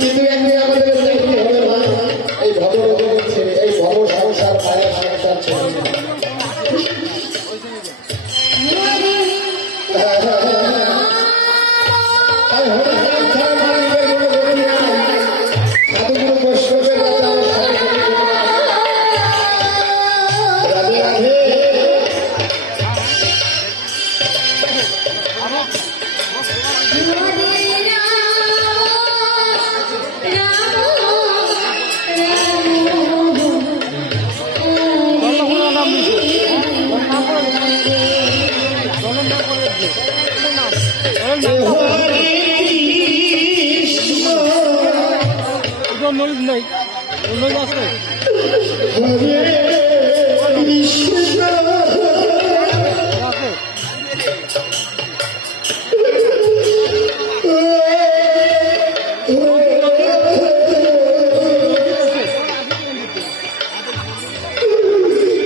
কিন্তু একদিন আমাদের দেখতে হবে মা, এই ভবরোগের ছেড়ে, এই ভব সংসার মায়ের সংসার ছেড়ে সাধুগুরু বৈষ্ণবের কথা রাধে রাধে। নাই, আছে। হরে কৃষ্ণ